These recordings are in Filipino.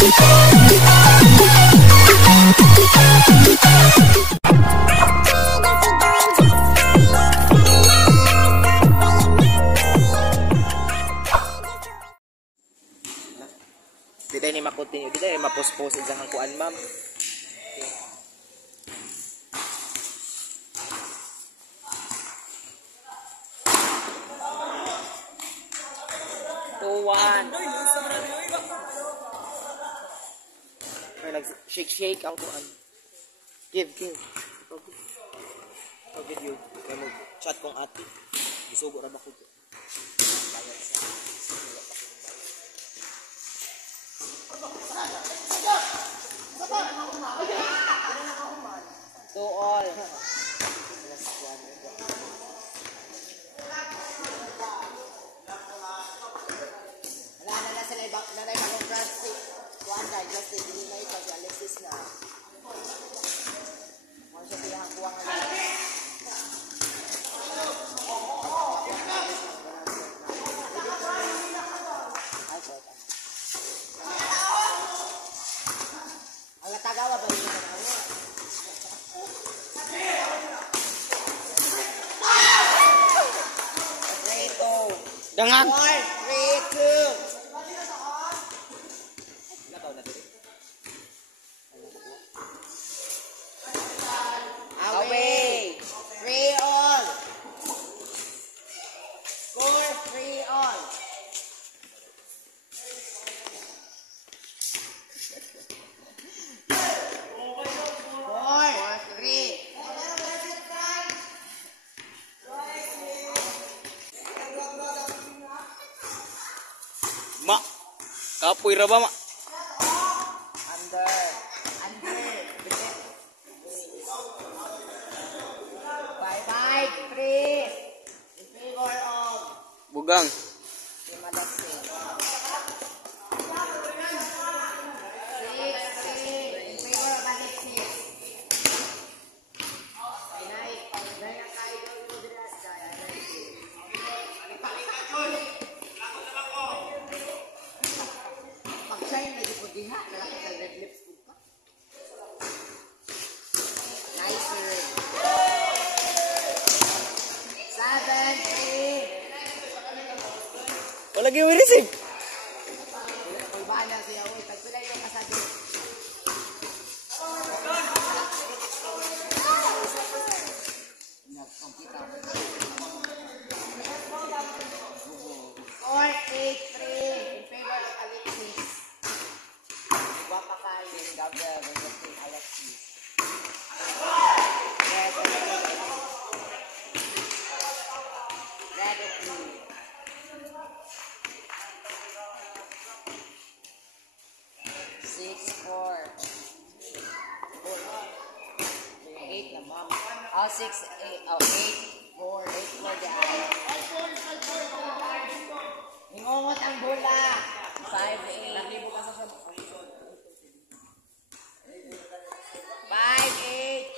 Di tayo ni makontinue, di tayo mapost-post sa hangkuan, ma'am. Tuwan. Ay, nag-shake ang kuan. Give. Video. Kaya mo chat kong ate. Isugo ra ba ko? To all. Wala na sila ibang na ibang plastic. Kuan dai plastic hindi na ito si Alexis na. Mo siya diha kuwang na. Ang tagawa ba yun? Dangan. 4, 3, 2. Away. 3 all. 4, 3 all. Ma, kapoy ra ba ma? Under. 5, 3. In favor of Bugang. Team Alexis. 6, 3. In favor of Alexis. Lagi yung receive. Pagbahala siya, uy. Pagpila yung kasabi. Nagpangkita. 4, 8, 3. In favor of Alexis. Guwapa kayo. Gabriel. Alexis. Red and blue. Red and blue. 6, 4. 8 na ma'am. 6, 8. 4. 8 mo dyan. Hingungot ang bola. 5, 8. 5, 8.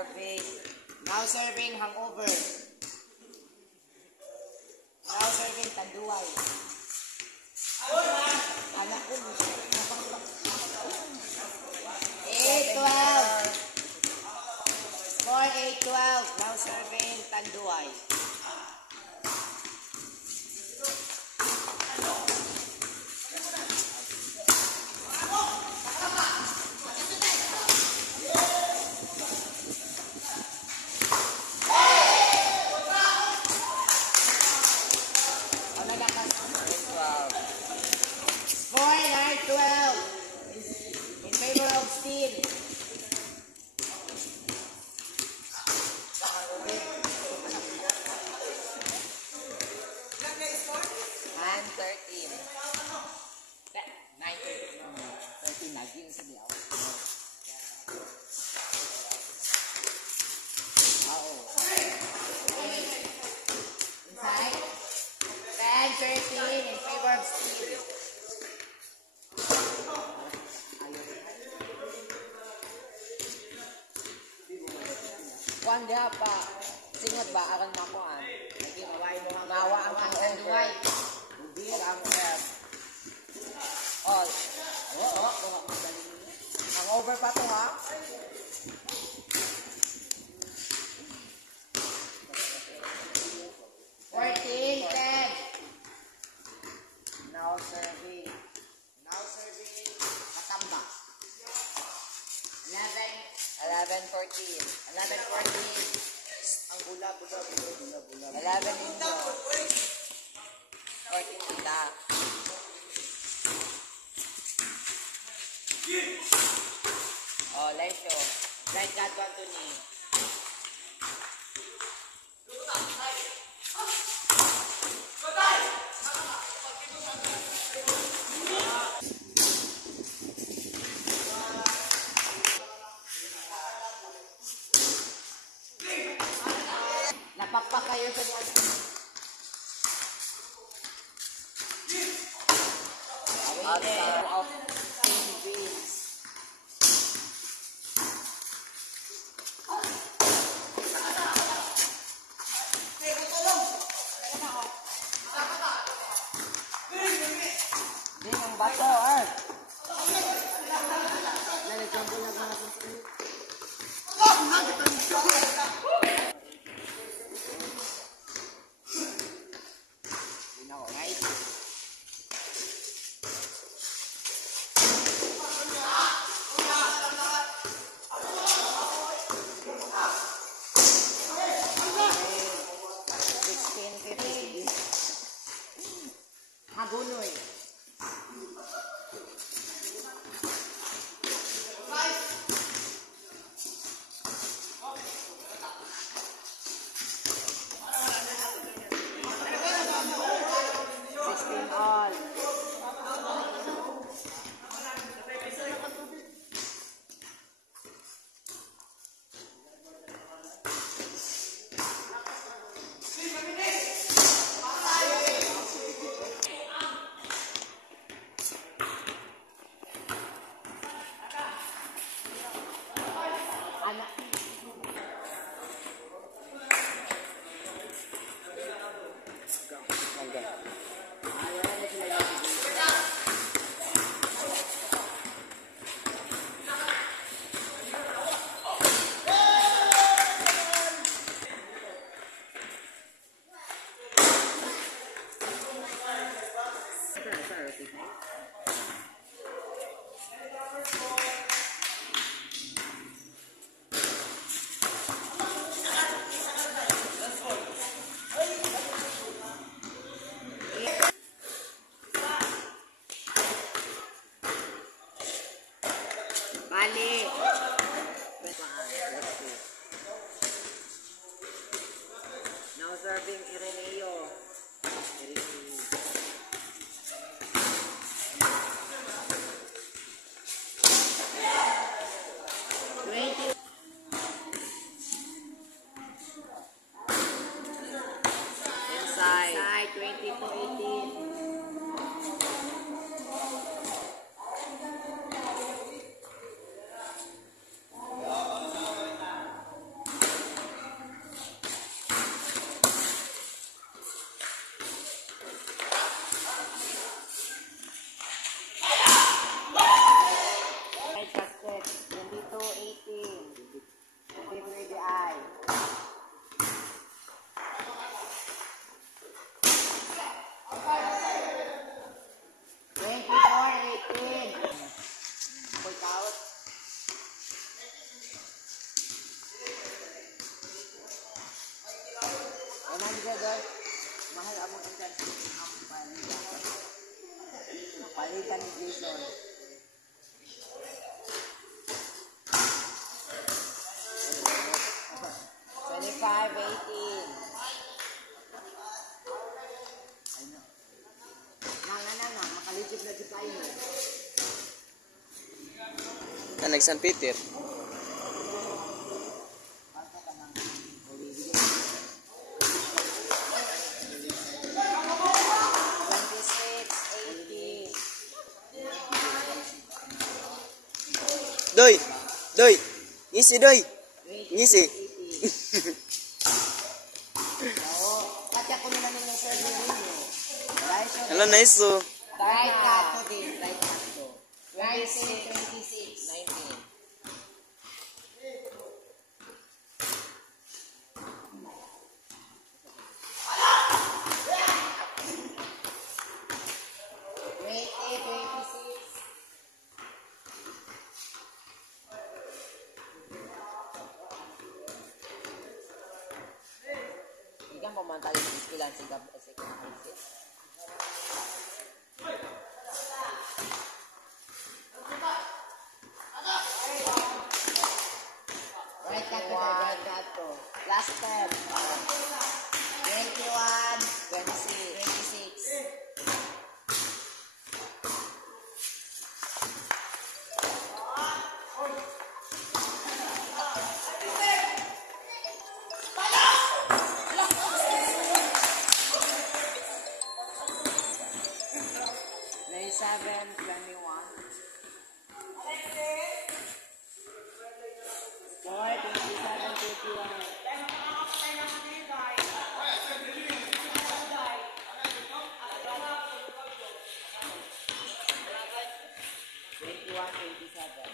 serving. Now serving hangover. Now serving tanduay. Anak ko. 8-12. Score 8-12. Now serving tanduay. Score 9-12. In favor of Steel. And 13. 13 lagi sa diaw. Oo. Inside. 10-13 in favor of Steel. Kuan dia pa. Singot ba aron makuan? Lagi maway mo nga mawa ang tanduay. Ubir ang F. All. Oo, kuha mo dali niya. Ang over pa to ha. Fourteen, 10. Now serving. Katamba. 11-14. 11-14. Ang bula. 11 ninyo. 14 sila. Oh, Lesho. Right God, Anthony. Napakpak kayo sa mga... Outside of TVs. Hindi, ang bato, Art. Lalagyan ko lang mga sasali. Right? Hagunoy. All. Anak. Bali. Now serving Ireneo. Inside 20-18. pa ni Jason. 25-18. Na, makaligid na di tayo. San Peter. 26-18. Doy. Ngisi, Doy. Ngisi. Kati ako nila ng survey ninyo. Hello, nice to. Right kato din. Right kato. 26, 19. Ikan pemantau di sekilan sikap right kato. Last 10. 21, 26. Seven, 21. 27.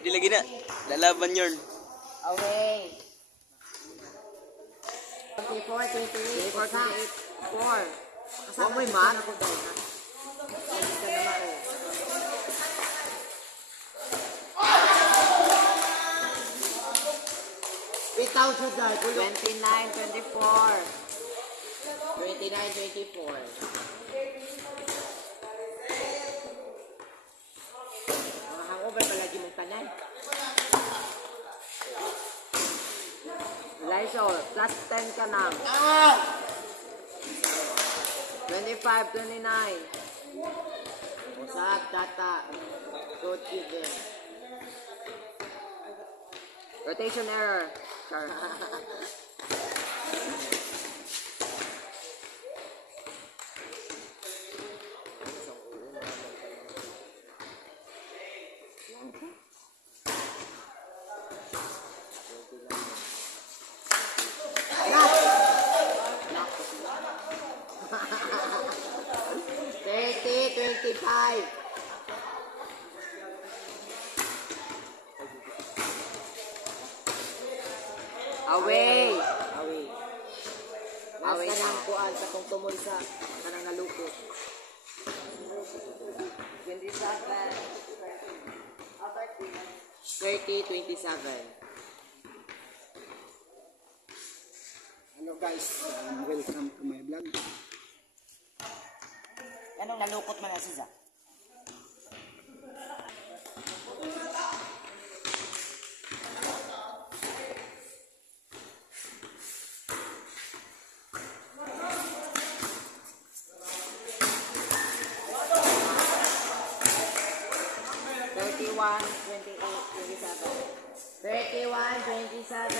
Di lagi na. Lalaban yun. Away. 24, 28, 4. Kasama mo yung mat? Itaw siya dahil. 29, 24. 29, 24. Mga hangover palagi mong tanan. Lysol, plus 10 ka na. 25, 29. Usap, data. Good given. Rotation error. Char. Five. Away. Away ka nang kuan sa kung tumol sa kanang nalukot. 27. 30, 27. Hello guys, welcome to my vlog. Anong nalukot man na siya? Thirty-one, 27.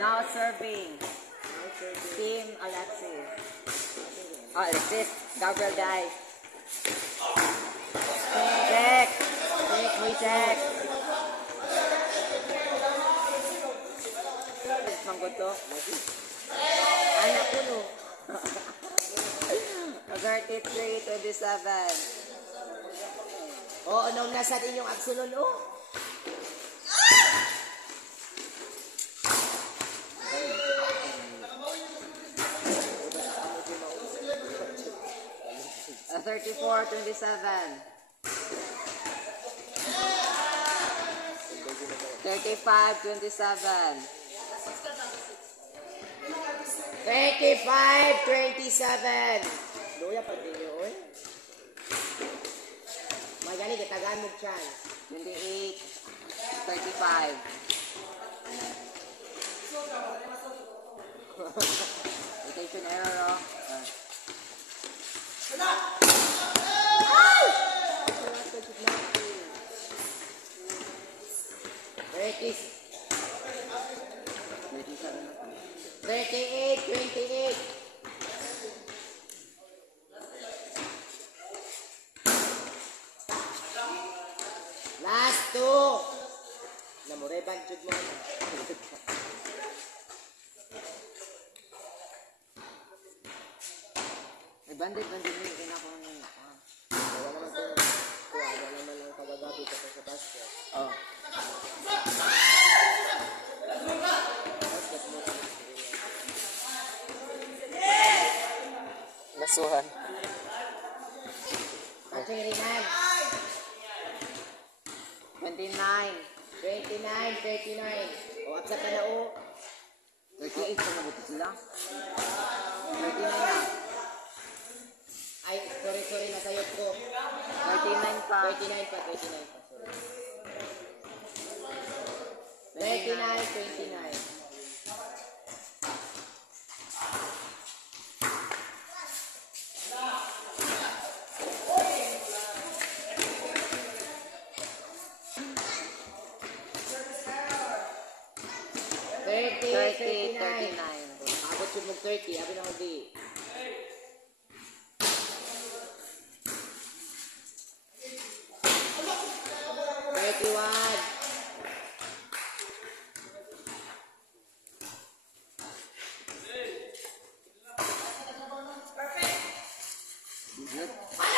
Now serving. Team Alexis. Oh, Alexis. Gabriel die. Check. Check, we check. Manggoto. Anak ko no. 33-27. Oo, nung nasa inyong absolon, oh. A 34-27. 35-27. 35-27. Luya pa din yun. Magaling, itagaan mo chance. 28-35. Rotation error, oh. Thirty. 38-28. Last two. Namuray banchod mo. Bandit mo yung kinakong wala naman wala naman lang kagagabi ka sa basket. Oh. Nasuhan. Catching Rinan. 29, 39. O, apsa ka na o. 38 pa nabuti sila. 39 na. Ay, sorry, nasayot ko. 39 pa. 39 pa, sorry. 39-29. Abot yung mag-30, abi na ako di. Perfect.